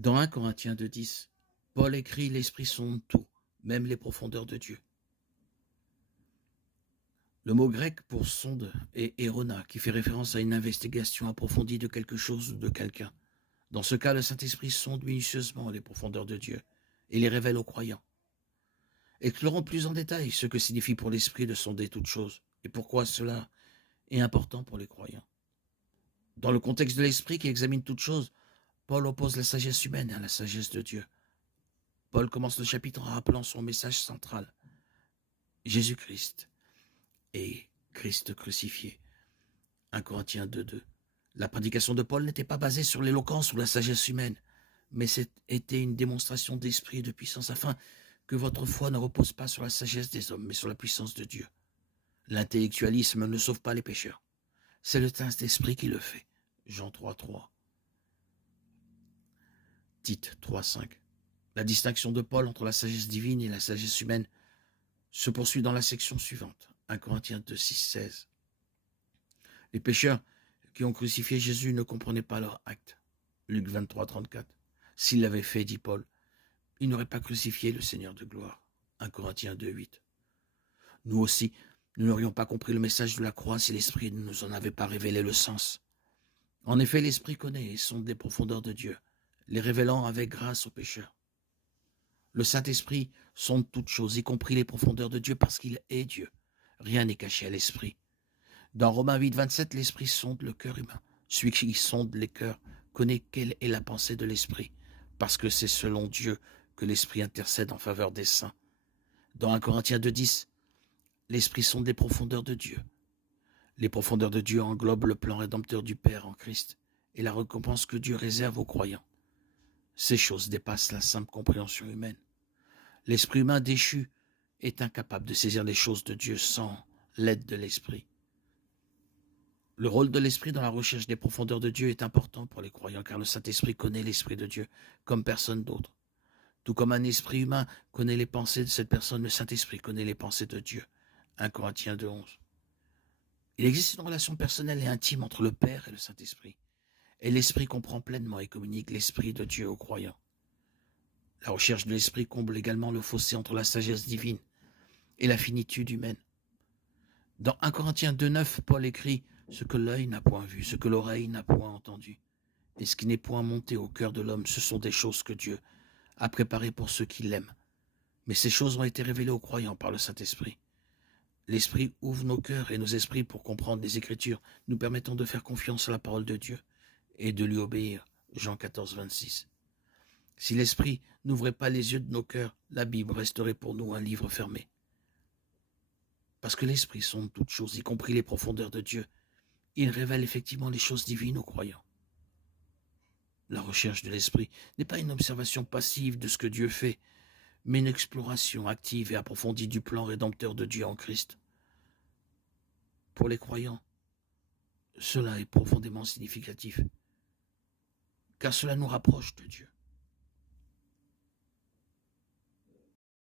Dans 1 Corinthiens 2,10, Paul écrit: l'esprit sonde tout, même les profondeurs de Dieu. Le mot grec pour sonde est erona, qui fait référence à une investigation approfondie de quelque chose ou de quelqu'un. Dans ce cas, le Saint-Esprit sonde minutieusement les profondeurs de Dieu et les révèle aux croyants. Explorons plus en détail ce que signifie pour l'Esprit de sonder toute chose et pourquoi cela est important pour les croyants. Dans le contexte de l'Esprit qui examine toute chose, Paul oppose la sagesse humaine à la sagesse de Dieu. Paul commence le chapitre en rappelant son message central: Jésus-Christ et Christ crucifié. 1 Corinthiens 2,2. La prédication de Paul n'était pas basée sur l'éloquence ou la sagesse humaine, mais c'était une démonstration d'esprit et de puissance afin que votre foi ne repose pas sur la sagesse des hommes, mais sur la puissance de Dieu. L'intellectualisme ne sauve pas les pécheurs. C'est le Saint-Esprit qui le fait. Jean 3,3. Tite 3,5. La distinction de Paul entre la sagesse divine et la sagesse humaine se poursuit dans la section suivante. 1 Corinthiens 2,6, 16. Les pécheurs qui ont crucifié Jésus ne comprenaient pas leur acte. Luc 23, 34. S'ils l'avaient fait, dit Paul, ils n'auraient pas crucifié le Seigneur de gloire. 1 Corinthiens 2, 8. Nous aussi, nous n'aurions pas compris le message de la croix si l'Esprit ne nous en avait pas révélé le sens. En effet, l'Esprit connaît et sonde les profondeurs de Dieu, les révélant avec grâce aux pécheurs. Le Saint-Esprit sonde toutes choses, y compris les profondeurs de Dieu, parce qu'il est Dieu. Rien n'est caché à l'Esprit. Dans Romains 8, 27, l'Esprit sonde le cœur humain. Celui qui sonde les cœurs connaît quelle est la pensée de l'Esprit, parce que c'est selon Dieu que l'Esprit intercède en faveur des saints. Dans 1 Corinthiens 2, 10, l'Esprit sonde les profondeurs de Dieu. Les profondeurs de Dieu englobent le plan rédempteur du Père en Christ et la récompense que Dieu réserve aux croyants. Ces choses dépassent la simple compréhension humaine. L'esprit humain déchu est incapable de saisir les choses de Dieu sans l'aide de l'Esprit. Le rôle de l'Esprit dans la recherche des profondeurs de Dieu est important pour les croyants, car le Saint-Esprit connaît l'Esprit de Dieu comme personne d'autre. Tout comme un esprit humain connaît les pensées de cette personne, le Saint-Esprit connaît les pensées de Dieu. 1 Corinthiens 2, 11. Il existe une relation personnelle et intime entre le Père et le Saint-Esprit, et l'Esprit comprend pleinement et communique l'Esprit de Dieu aux croyants. La recherche de l'Esprit comble également le fossé entre la sagesse divine et la finitude humaine. Dans 1 Corinthiens 2, 9, Paul écrit « Ce que l'œil n'a point vu, ce que l'oreille n'a point entendu, et ce qui n'est point monté au cœur de l'homme, ce sont des choses que Dieu a préparées pour ceux qui l'aiment. Mais ces choses ont été révélées aux croyants par le Saint-Esprit. » L'Esprit ouvre nos cœurs et nos esprits pour comprendre les Écritures, nous permettant de faire confiance à la parole de Dieu et de lui obéir. Jean 14, 26. Si l'Esprit n'ouvrait pas les yeux de nos cœurs, la Bible resterait pour nous un livre fermé. Parce que l'Esprit sonde toutes choses, y compris les profondeurs de Dieu. Il révèle effectivement les choses divines aux croyants. La recherche de l'Esprit n'est pas une observation passive de ce que Dieu fait, mais une exploration active et approfondie du plan rédempteur de Dieu en Christ. Pour les croyants, cela est profondément significatif, car cela nous rapproche de Dieu.